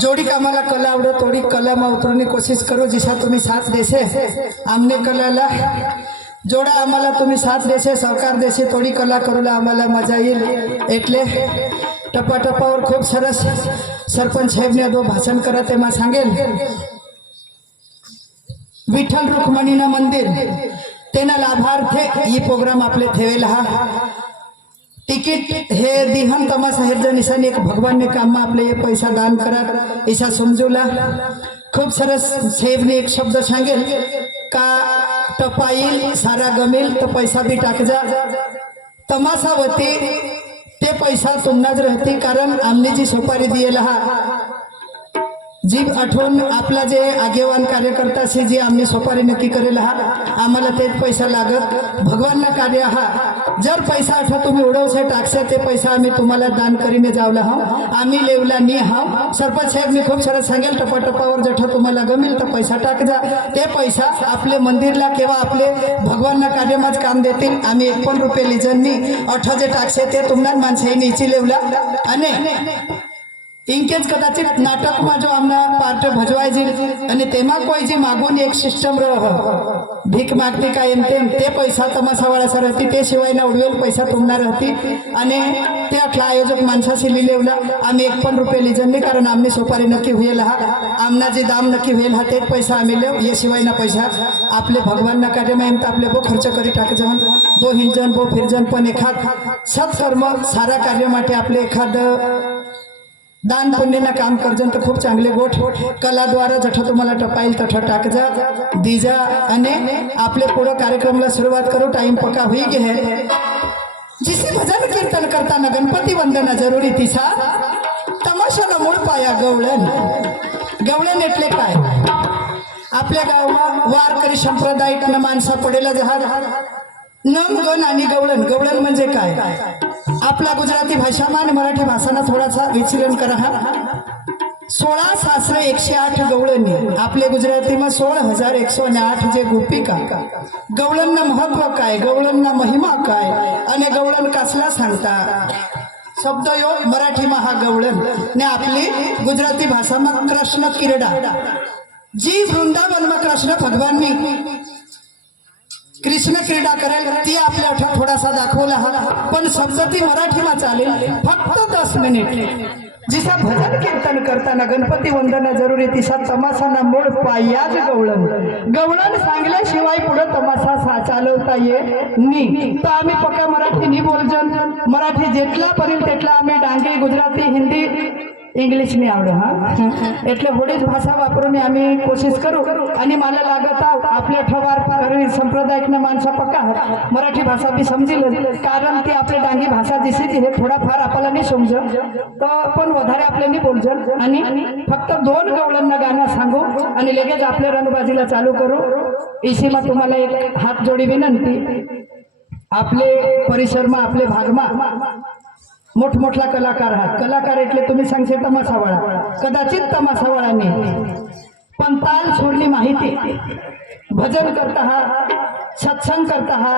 जोड़ी कामाला कला आवड़े थोड़ी कला में उतरने कोशिश करो जिसा तुम्हें साथ देसे आमने कलाला जोड़ा आम्हाला तुम्ही साथ देसे सहकार देसे थोड़ी कला करूला आम्हाला मजा येईल एटले टपाटपावर खूप सरस सरपंच साहेबने दो भाषण करत तेव्हा सांगेल विठ्ठल रुक्मिणीना मंदिर तेना लाभार्थे ही प्रोग्राम आपले ठेवेल हा टिकट हे दिहन तमाशा हे निशाने एक भगवान ने काम में आपले ये पैसा दान करा ऐसा समजूला खूप सरस साहेब ने एक शब्द सांगेल का टपाईल सारा गमेल तो पैसा भी टाक जा तमाशा होते ते पैसा तुम्हाच राहते कारण आमने जी सुपारी दिएला हा जी आठवण आपला जे आगेवान कार्यकर्ता से जी आमने सुपारी नक्की करेल हा आम्हाला तेच पैसा लागत भगवान ना कार्य हा जर पैसा आठवा तुम्ही उडवसे टाकसे ते पैसा आम्ही तुम्हाला दान करीने जावला हा आम्ही लेवला नी हा सरपंच साहेब मी खूप सारं सांगेल टपाटपावर जठा तुम्हाला गमेल तर पैसा टाक जा ते पैसा आपले मंदिरला केव्हा आपले भगवान ना कार्यमाच काम देतील आम्ही 1 रुपये लिजननी 8 जे टाकसे ते तुम्हाला माणसाई नीची लेवला आणि इंकेच कदाचित नाटक में जो आमना पार्ट भजवायची आणि तेमा कोई जी मागून एक सिस्टम भीक मागती का एम ते पैसा तमाशावाळाचा राहती ते शिवाय ना उडवेल पैसा तुम्हाला राहती आणि ते अखला आयोजक माणसाशी लिहिलेवला आम्ही 1 रुपये लिजननी कारण आमने सुपारी नक्की होईल हा आमना जे दाम नक्की होईल हा तेच पैसा आम्ही लेव ये शिवाय ना पैसा आपले भगवान ना कार्य में आपले बो खर्च करी टाक जहन बो हिंजन बो फिरजन पण एखाद सत्कर्म सारा कार्य माटे आपले एखाद दान पुण्य ना काम करजन तर खूप चांगले गोठ कला द्वारा जठा तुम्हाला टपाईल तठा टाक जा दीजा अने आपले पुढे कार्यक्रमाला सुरुवात करू टाइम पक्का हुई गे है जिसे भजन कीर्तन करताना गणपती वंदना जरूरी तिसा तमाशाला मूळ पाया गवळण गवळण एटले काय आपल्या गावात वारकरी संप्रदायिक न माणसा पडेला जहाज नम गण आणि गवळण गवळण म्हणजे काय आपला गुजराती भाषा में मराठी भाषा थोड़ा विचलन करा हा 16 शास्त्र 108 गवळणी आपले गुजराती में 16,108 जे गोपिका गवळण महत्व काय गवळण महिमा काय आणि गवळण कसला सांगता शब्द यो मराठी में हा गवळण ने आपली गुजराती भाषा में कृष्ण किरडा जी वृंदावन में कृष्ण भगवान ने कृष्ण क्रीडा करेल ती आपल्या थोडासा दाखवला हा पण शब्द ती मराठी में चालेल फक्त 10 मिनिट जिसा भजन कीर्तन करताना गणपती वंदना जरूरी तिसा तमाशाना मूळ पायाच गवळण गवळण सांगल्याशिवाय पुढे तमाशा चालवता ये नी तर आम्ही पक्का मराठी नी बोलजन मराठी जेटला परेल तेटला आम्ही डांगी गुजराती हिंदी इंग्लिश नहीं आवड़े हाँ एटले होडीच भाषा वापरून आम्ही कोशिश करू आणि मला लागत आपले ठवार करवी संप्रदायिक माणसा पक्का मराठी भाषा भी समजील कारण ती आपली डांगी भाषा दिसती हे थोड़ा फार आपल्याला नाही समज तो पण वधारे आपले नाही बोलजन आणि फक्त 2 गवळणना गाणं सांगू आणि लगेच आपले रंगबाजीला चालू करू इसी में तुम्हाला एक हात जोडी विनंती आपले परिसर में आपले भाग में मोठमोठला कलाकार आहात कलाकार एटले तुम्ही सांगशे तमाशावाळा कदाचित तमाशावाळा नाही पण ताल सोडली माहिती भजन करता हा सत्संग करता हा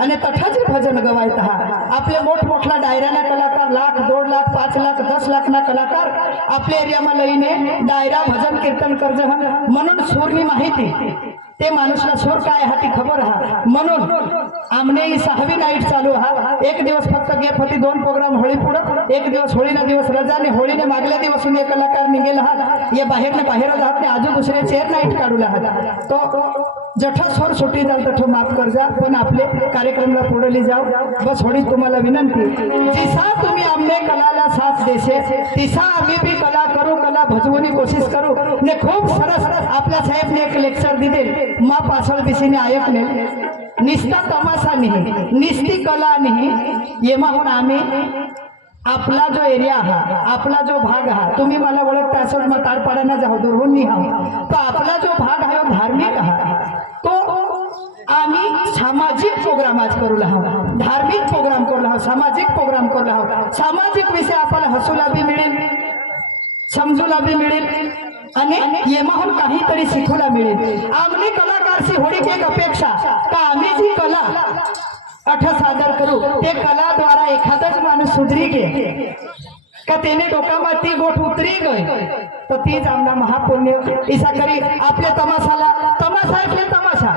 आणि तठाचे भजन गवायता हा आपले मोठमोठला डायराना कलाकार 1 लाख 2 लाख 5 लाख 10 लाख ना कलाकार आपल्या एरिया में लईने डायरा भजन कीर्तन करज म्हणून सोडली माहिती ते माणूसला सोर काय हाती खबर हा म्हणून आमने 6वी नाईट चालू हा एक दिवस फक्त गॅप होती 2 प्रोग्राम होळी पुढे एक दिवस होळीना दिवस रजा ने होळीने मागल्या दिवसून एक कलाकार निघेल हा ये बाहेरने बाहेर जात ने आजू दुसरे 4 नाईट काढूला हा तो जठा सोर सुटी जाल तठो माफ कर जा पण आपले कार्यक्रमला पुढे जाओ बस होळी तुम्हाला विनंती जिसा तुम्ही आमने कलाला साथ देशे तिसा आम्ही भी कला करू कला भजवणी कोशिश करू ने खूप सरस आपल्या साहेब ने एक लेक्चर दिले मा पासळ दिशेने ऐकले निस्ता तमाशा नाही निस्ती कला नाही ये म्हणून आम्ही आपला जो एरिया हा आपला जो भाग हा तुम्ही मला ओळखता असेल मग तारपाड्याना जाऊ दुरून नाही हा तो आपला जो भाग आहे धार्मिक हा तो आम्ही सामाजिक प्रोग्राम आज करू हा धार्मिक प्रोग्राम करू हा सामाजिक प्रोग्राम करू हा सामाजिक विषय आपल्याला हसूला भी मिळेल समजूला भी मिळेल आणि येमाहून काहीतरी शिकूला मिळेल आमने कलाकारची होडी एक अपेक्षा का आम्ही जी कला सादर करू ते कला द्वारा एखादाच माणूस सुधरी गे का तेने डोकामा ती गोठ उतरी गई तर तीच आमना महापुण्य ईसा करी आपल्या तमाशाला तमाशा એટલે तमाशा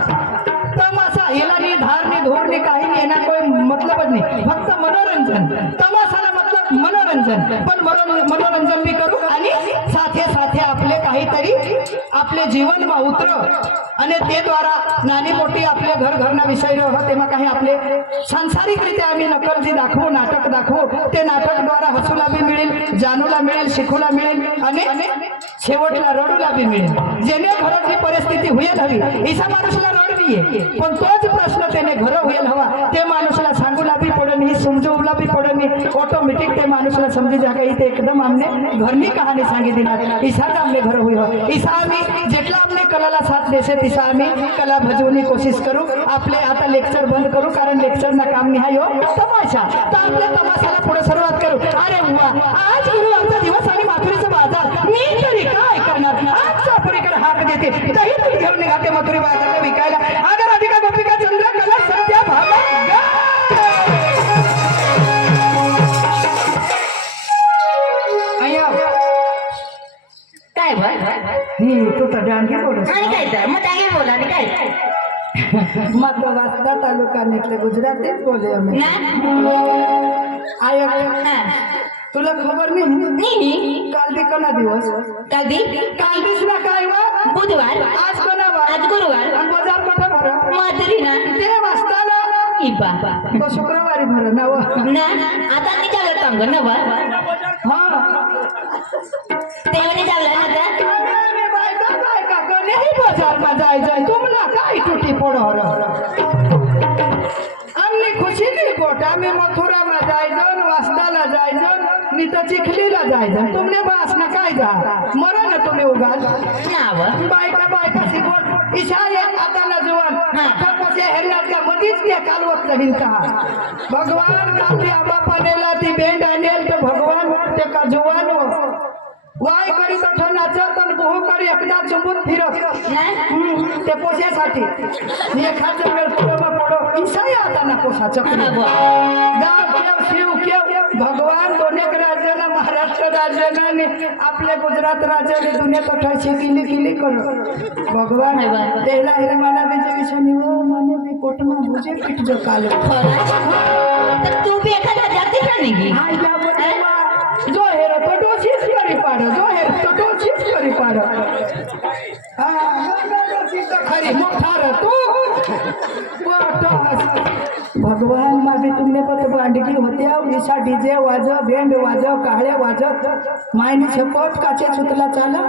तमाशा याला नी धार नी धोर नी काही नाही येणार कोई मतलबच नाही फक्त मनोरंजन तमाशाला मतलब मनोरंजन पण मनोरंजन बी करू आणि साथे साथे आपले काहीतरी आपले जीवनमा उतर અને તે દ્વારા નાની મોટી આપણે ઘર ઘરના વિષય રહો તેમાં કાંઈ આપણે सांसारिक રીતે आम्ही नकलजी दाखवू नाटक दाखवू ते नाटक द्वारा हसूला बी मिळेल जानूला मिळेल शिकूला मिळेल आणि शेवटला रडूला बी मिळेल जेने घराची परिस्थिती होईल हवी ईसा माणूसला रडवी आहे पण तोच प्रश्न त्याने घर होईल हवा ते माणूसला सांगूला बी पडन ही समजूला बी पडन ऑटोमॅटिक ते माणूसला समजी जागा इथे एकदम आमने घरनी कहाणी सांगितली ना ईसाच आमने घर होईल ईसा आम्ही जेटला आमने कलाला साथ देसे तिसा आम्ही कला भजवणी कोशिश करू आपले आता लेक्चर बंद करू कारण लेक्चर ना काम नाही हो तमाशा तर आपल्या तमाशाला पुढे सुरुवात करू अरे वा आज गुरुवारचा दिवस आणि माथुरीचा बाजार मी तरी काय करणार आजच्या पुरीकडे हाक देते दही तरी घेऊन निघाते मथुरी बाजारला विकायला अगर अधिका गोपिका चंद्र कला सत्या भागा काय बोल तू तर डांगी बोलत आणि काय तर मग काय बोला आणि काय मग वास्ता तालुका એટલે ગુજરાતી જ બોલે અમે आय तुला खबर नाही काल दी कना दिवस कधी काल दिसला काय वा बुधवार आज कना वा आज गुरुवार आणि बाजार कठा भरा माधुरी ना ते वास्ताला इबा तो शुक्रवारी भरा ना वा ना आता मी चालत काम ना वा हा तेवढे चालला ना आता काय का नाही बाजार मा जायचं तुम्हाला काय तुटी पडवर आमने खुशी नाही गोट आम्ही मथुरा मा जायचं वास्ताला जायचं नि तर चिखलीला जायचं तुमने बास ना काय जा मरा ना तुम्ही उगाल नाव बायका बायका शिकवत इशारे आता ना जुवान कसे हेरणार का मधीच ते कालवत नाही का भगवान काली बापा नेला ती बेंड आणेल तर भगवान ते का जुवान वाय करी कठो नाचत आणि पोह करी एकदा चुंबून फिरत ते पोशासाठी एखाद्या वेळ पडो इसाई आता ना पोसा चक्र गाव केव शिव केव भगवान दोन्ही राज्याला महाराष्ट्र राज्याला आणि आपल्या गुजरात राज्याने दुनियात अठायची किली करो भगवान त्याला हिरे मला बीजे विषानी व माने बी पोटमा बुजे पीठ जो कालो तर तू बी एखादा जाती का नाही हाय जो हेरो तो डोशीच करी पाडो जो हेरो तो डोशीच करी पाडो खरी मोठा तू भगवान माझे तुमने पत बांडगी होत्या विसा डीजे वाज बेंड वाज काळे वाजत मायनी छपट काचे सुतला चाला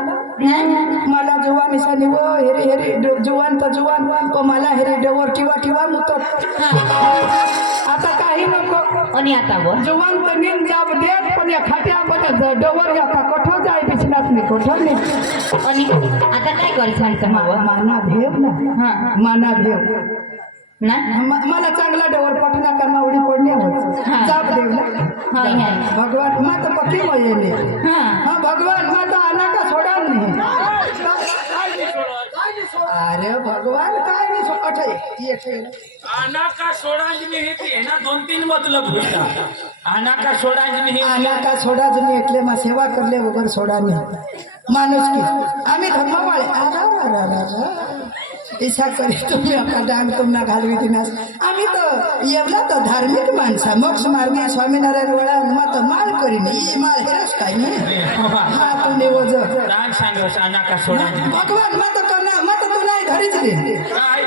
मला जुवान इसा निव हेरे हेरे जुवान तर जुवान ओ मला हेरे डवर टिवा टिवा मुतत आता काही नको आणि आता बोल जुवान तर निम जाब देत पण या खाट्या मध्ये डवर या का कठो जाय बिचनात मी कठो नाही आणि आता काय करू सांगता माना भेव ना माना भेव ना मला चांगला डवर पटना करमा उडी पडणे जाब देव ना भगवान मा तर पक्की मयेले हा भगवान मा तर आना का सोडा नाही अरे भगवान काय नाही सोडा आना का सोडांज नहीं थी ना 2-3 मतलब होता आना का सोडांज नहीं आना का सोडा जणी એટલે માં સેવા કરલે વગર સોડા નહીં माणूस की आम्ही धर्मवाळे इच्छा करी तुम्ही आपला डांग तुम्हाला घालवी दिनास आम्ही तर एवढा तर धार्मिक माणसा मोक्ष मार्गी स्वामीनारायण वळा मग तर माळ करीन ही माळ हेरच काय नाही हा तू निवज राग सांगस आना का सोडांज भगवान मत करना मत तू नाही धरीच रे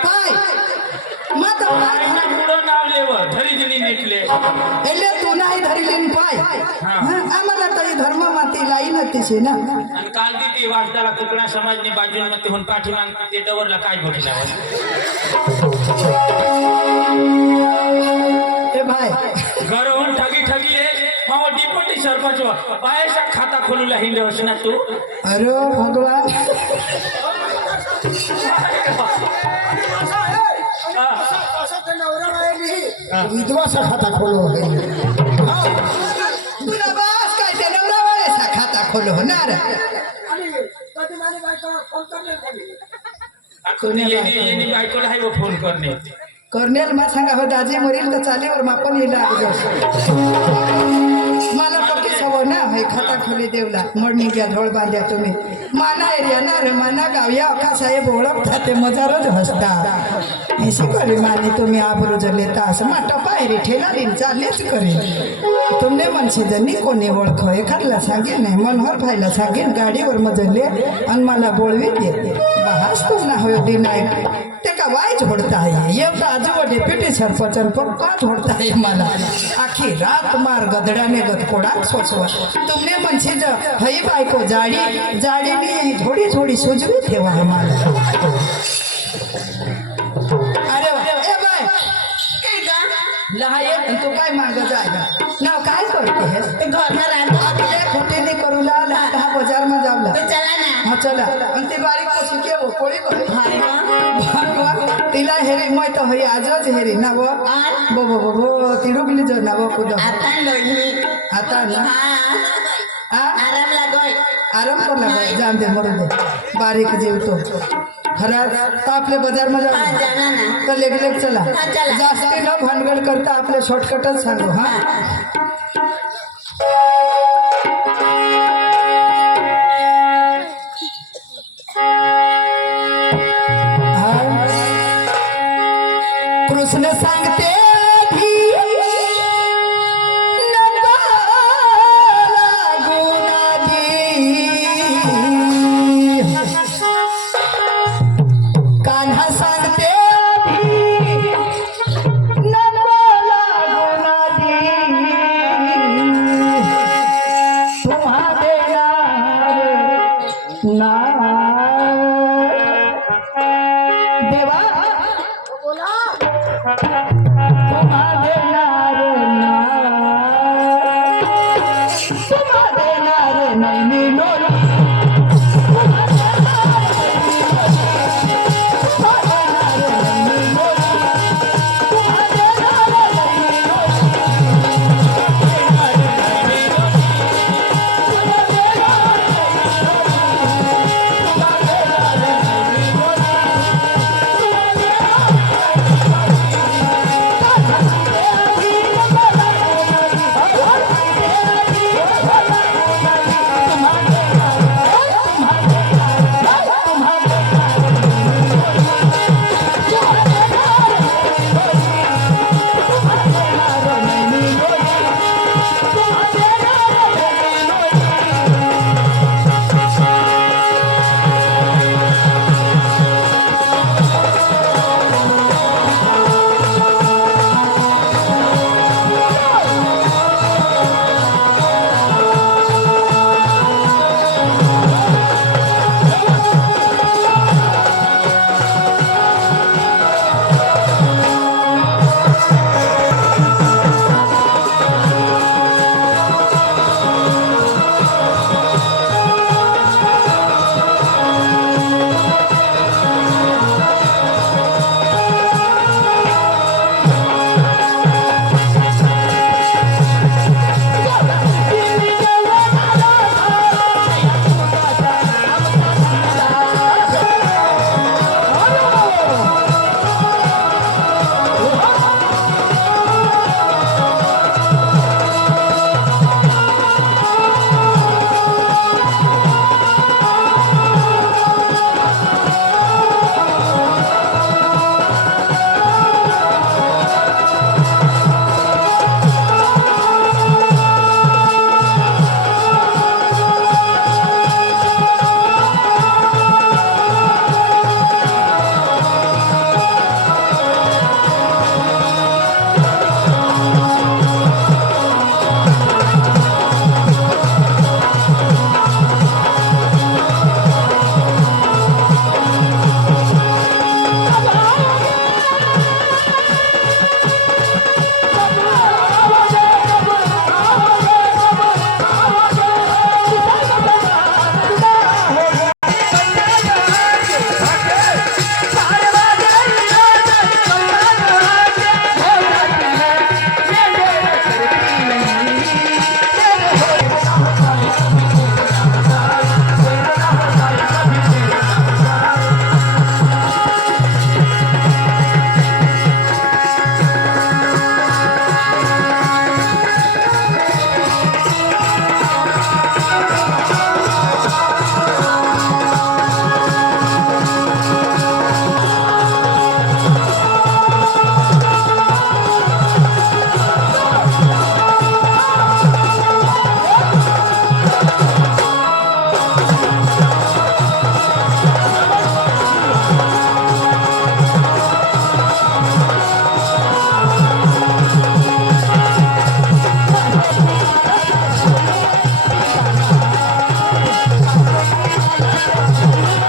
काय मत आईना पुढे नाव लेव धरी दिली निकले એટલે તું नाही धरीलीन पाय आम्हाला तर धर्म माती लाई नती छे ना आणि काल ती वाजदाला कुकणा समाजने बाजूमध्ये होऊन पाठीमाग ते डवरला काय घोटल्यावर ए भाई घरहून ठगी ठगी आहे मावा डिप्युटी सरपंच बायचा खाता खोलूला हिंदे असना तू अरे भगवान विधवाचा खाता खोलो तुला बस काय ते नवरावाळेचा खाता खोलो होणार येणी बायकोला आहे वो फोन करणे कर्नेल मा सांगा हो दाजी मरील तर चालीवर मापन येईल मला पक्की सवय ना आहे खाता खोली देवला मडणी घ्या धोळ बांध्या तुम्ही माना एरिया ना रे माना गाव या अखा साहेब ओळखता ते मजारच हसता ऐशी करे माने तुम्ही आबरू लेता असं माटा पायरी ठेला दिन चाललेच करे तुमने मनसे जणी कोणी ओळख एखादला सांगेन नाही मनोहर भाईला सांगेन गाडीवर मजले आणि मला बोलवी दे बहास तुम ना होय दिन ते का वाय झोडता आहे एवढा आजोबा डेप्युटी सरपंच पप्पा झोडता आहे मला आखी रात मार गदड्याने गदकोडा सोचवा तुमने मनसे ज हई बायको जाडी जाडीने थोडी थोडी सुजवी ठेवा आम्हाला अरे वा, ए बाय काय ग लहाय तू काय माग जायला ना काय करते ते घरला राहतो आपले खोटे नाही करू ला दहा बाजार मध्ये जावला ते चला ना हा चला आणि ती बारीक कशी के कोळी कोळी हाय ना तिला हेरी मै तर होई आजच हेरी ना वो आर बो बो बो बो ती रुगली जो ना वो कुद आता लोणी आता ना हा आ आराम लागोय आराम कर ना जाम दे मरू दे बारीक जीव तो खरंच तर आपले बाजार मध्ये हा जाना ना तर लेग लेग चला हा, चला. जास्ती न भानगड करता आपले शॉर्टकटच सांगू हा कृष्ण सांगते आधी, नको लागू नादी. कान्हा सांगते आधी, नको लागू नादी. तुम्हा देणार ना देवा तुम्हा देणार ना तुम्हा देणार नाही मी लोला तुम्हा देणार नाही मी लोला तुम्हा देणार नाही मी लोला तुम्हा देणार ₹1001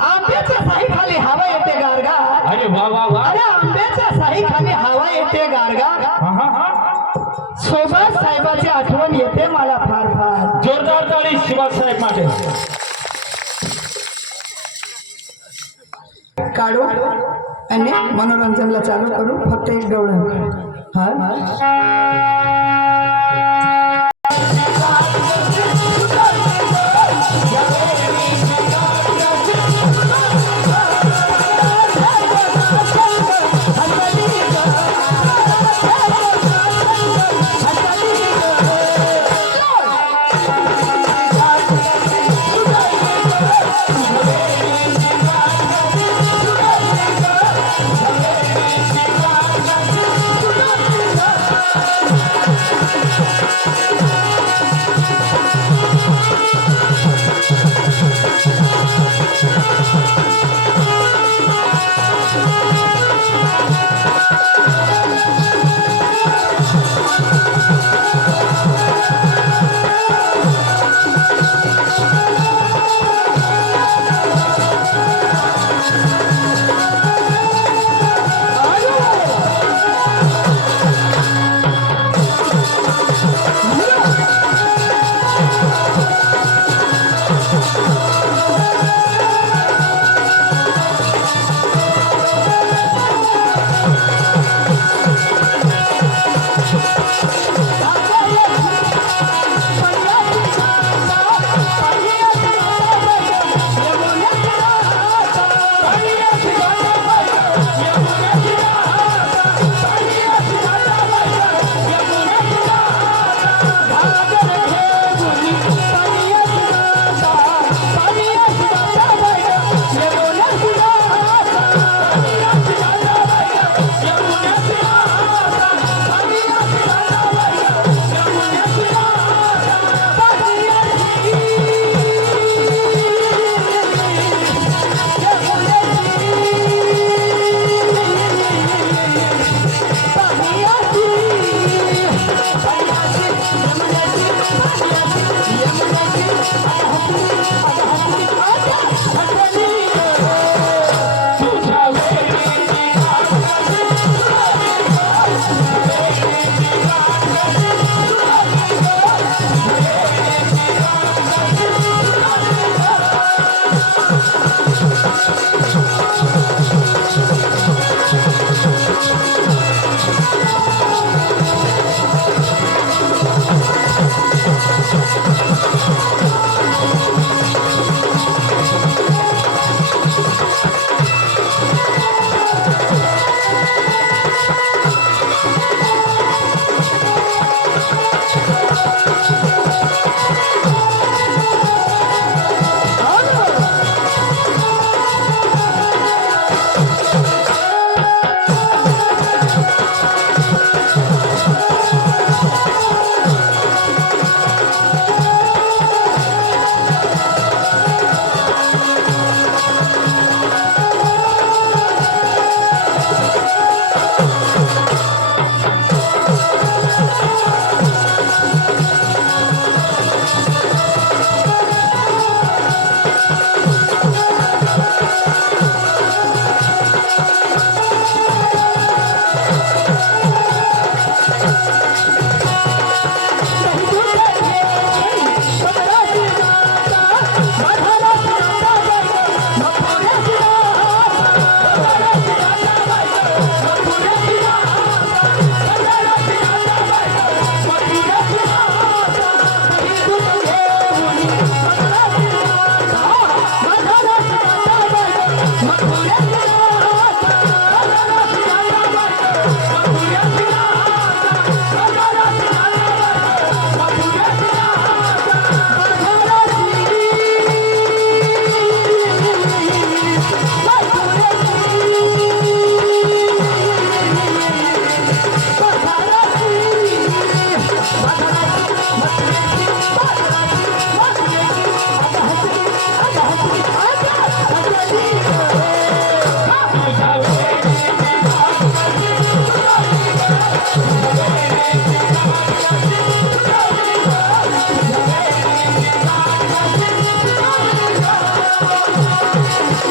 आंब्याच्या साही खाली हवा येते गारगार. अरे वा वा वा अरे आंब्याच्या साही खाली हवा येते गारगार. हा हा हा सुभाष साहेबाची आठवण येते मला फार फार. जोरदार ताली शिवाज साहेब માટે काढू आणि मनोरंजनला चालू करू. फक्त एक डोळा. हा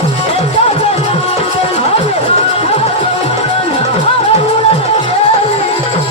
हाँ